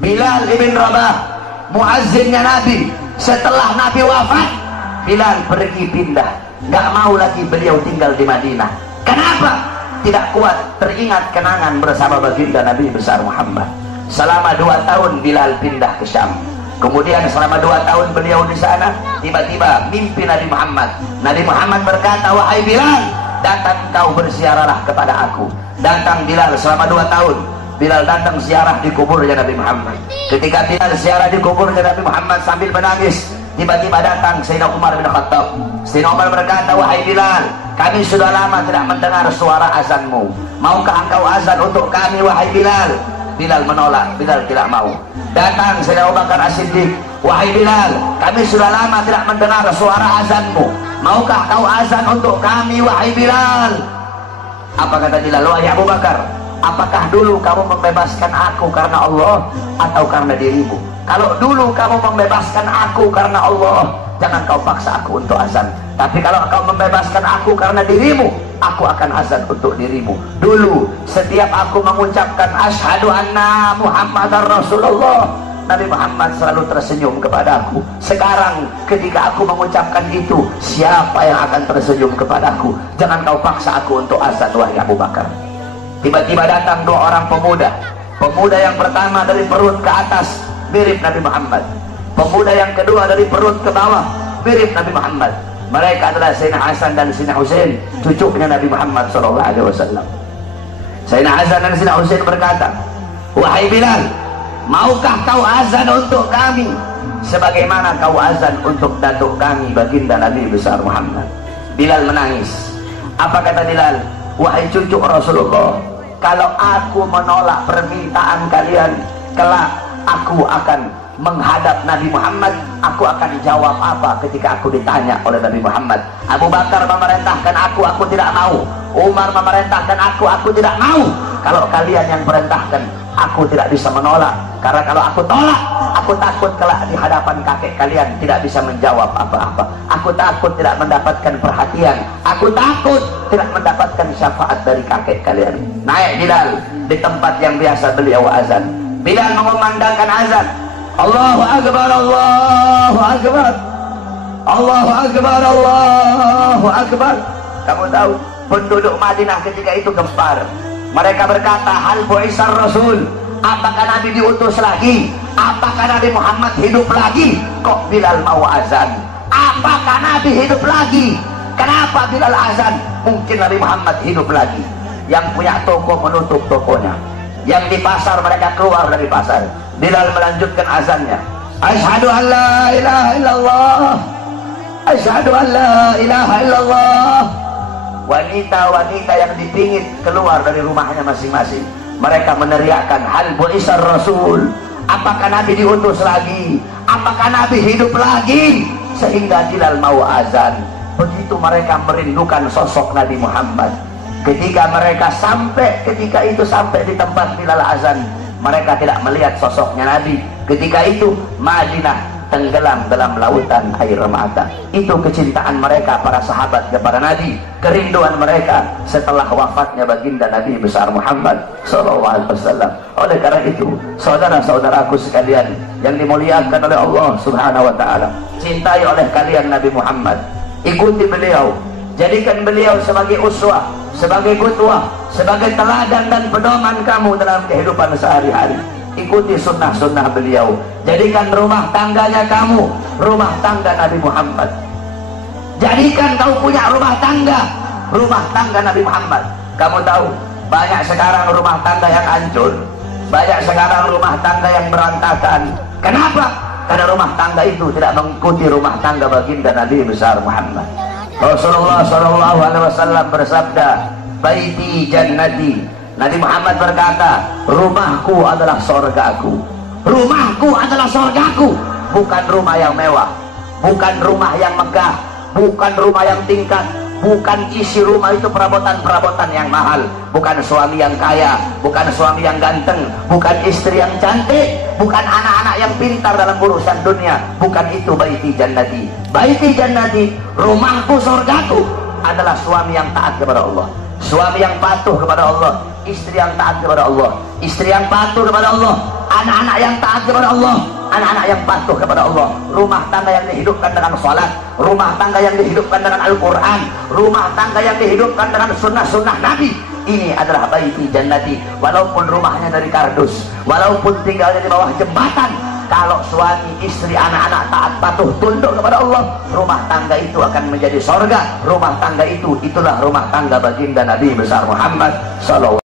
Bilal ibn Rabah, muazzinnya Nabi. Setelah Nabi wafat, Bilal pergi pindah, nggak mau lagi beliau tinggal di Madinah. Kenapa? Tidak kuat teringat kenangan bersama baginda Nabi besar Muhammad. Selama 2 tahun Bilal pindah ke Syam. Kemudian selama 2 tahun beliau di sana, tiba-tiba mimpi Nabi Muhammad. Nabi Muhammad berkata, wahai Bilal, datang kau berziarahlah kepada aku. Datang Bilal selama 2 tahun. Bilal datang ziarah di kuburnya Nabi Muhammad. Ketika Bilal ziarah di kuburnya Nabi Muhammad sambil menangis, tiba-tiba datang Sayyidina Umar bin Khattab. Sayyidina Umar berkata, wahai Bilal, kami sudah lama tidak mendengar suara azanmu. Maukah engkau azan untuk kami, wahai Bilal? Bilal menolak, Bilal tidak mau. Datang Sayyidina Abu Bakar As-Siddiq, wahai Bilal, kami sudah lama tidak mendengar suara azanmu. Maukah kau azan untuk kami, wahai Bilal? Apa kata Bilal? Wahai Abu Bakar, apakah dulu kamu membebaskan aku karena Allah atau karena dirimu? Kalau dulu kamu membebaskan aku karena Allah, jangan kau paksa aku untuk azan. Tapi kalau kau membebaskan aku karena dirimu, aku akan azan untuk dirimu. Dulu setiap aku mengucapkan asyhadu anna Muhammadar Rasulullah, Nabi Muhammad selalu tersenyum kepadaku. Sekarang ketika aku mengucapkan itu, siapa yang akan tersenyum kepadaku? Jangan kau paksa aku untuk azan, wahai Abu Bakar. Tiba-tiba datang 2 orang pemuda. Pemuda yang pertama dari perut ke atas mirip Nabi Muhammad. Pemuda yang kedua dari perut ke bawah mirip Nabi Muhammad. Mereka adalah Sayyidina Hasan dan Sayyidina Husain, cucunya Nabi Muhammad SAW. Sayyidina Hasan dan Sayyidina Husain berkata, wahai Bilal, maukah kau azan untuk kami sebagaimana kau azan untuk datuk kami baginda Nabi besar Muhammad? Bilal menangis. Apa kata Bilal? Wahai cucu Rasulullah, kalau aku menolak permintaan kalian, kelak aku akan menghadap Nabi Muhammad, aku akan jawab apa ketika aku ditanya oleh Nabi Muhammad? Abu Bakar memerintahkan aku tidak mau. Umar memerintahkan aku tidak mau. Kalau kalian yang perintahkan, aku tidak bisa menolak. Karena kalau aku tolak, aku takut kelak di hadapan kakek kalian tidak bisa menjawab apa-apa. Aku takut tidak mendapatkan perhatian. Aku takut tidak mendapatkan syafaat dari kakek kalian. Naik Bilal di tempat yang biasa beliau azan. Bilal mengumandangkan azan. Allahu Akbar, Allahu Akbar, Allahu Akbar, Allahu Akbar. Kamu tahu penduduk Madinah ketika itu gempar. Mereka berkata, hal bu'isar Rasul, apakah Nabi diutus lagi? Apakah Nabi Muhammad hidup lagi? Kok Bilal mau azan? Apakah Nabi hidup lagi? Kenapa Bilal azan? Mungkin Nabi Muhammad hidup lagi. Yang punya toko menutup tokonya, yang di pasar mereka keluar dari pasar. Bilal melanjutkan azannya. Asyhadu an la ilaha illallah, asyhadu an la ilaha illallah. Wanita-wanita yang dipingit keluar dari rumahnya masing-masing. Mereka meneriakkan, hal bu'isar Rasul, apakah Nabi diutus lagi? Apakah Nabi hidup lagi? Sehingga Bilal mau azan. Begitu mereka merindukan sosok Nabi Muhammad. Ketika mereka sampai di tempat Bilal azan, mereka tidak melihat sosoknya Nabi. Ketika itu Madinah tenggelam dalam lautan air mata. Itu kecintaan mereka para sahabat kepada Nabi, kerinduan mereka setelah wafatnya baginda Nabi besar Muhammad SAW. Oleh karena itu, saudara-saudaraku sekalian yang dimuliakan oleh Allah Subhanahu wa taala, cintai oleh kalian Nabi Muhammad, ikuti beliau, jadikan beliau sebagai uswah, sebagai qudwah, sebagai teladan dan pedoman kamu dalam kehidupan sehari-hari. Ikuti sunnah-sunnah beliau, jadikan rumah tangganya kamu rumah tangga Nabi Muhammad. Jadikan kau punya rumah tangga Nabi Muhammad. Kamu tahu banyak sekarang rumah tangga yang hancur, banyak sekarang rumah tangga yang berantakan. Kenapa? Karena rumah tangga itu tidak mengikuti rumah tangga baginda Nabi besar Muhammad. Rasulullah SAW bersabda, baiti jannati. Nabi Muhammad berkata, rumahku adalah surgaku. Rumahku adalah surgaku. Bukan rumah yang mewah, bukan rumah yang megah, bukan rumah yang tingkat, bukan isi rumah itu perabotan-perabotan yang mahal, bukan suami yang kaya, bukan suami yang ganteng, bukan istri yang cantik, bukan anak-anak yang pintar dalam urusan dunia. Bukan itu baiti jannati. Baiti jannati, rumahku surgaku, adalah suami yang taat kepada Allah, suami yang patuh kepada Allah, istri yang taat kepada Allah, istri yang patuh kepada Allah, anak-anak yang taat kepada Allah, anak-anak yang patuh kepada Allah, rumah tangga yang dihidupkan dengan salat, rumah tangga yang dihidupkan dengan Al-Quran, rumah tangga yang dihidupkan dengan sunnah-sunnah Nabi. Ini adalah baiti jannati. Walaupun rumahnya dari kardus, walaupun tinggalnya di bawah jembatan, kalau suami, istri, anak-anak taat patuh tunduk kepada Allah, rumah tangga itu akan menjadi sorga. Rumah tangga itu, itulah rumah tangga baginda Nabi besar Muhammad SAW.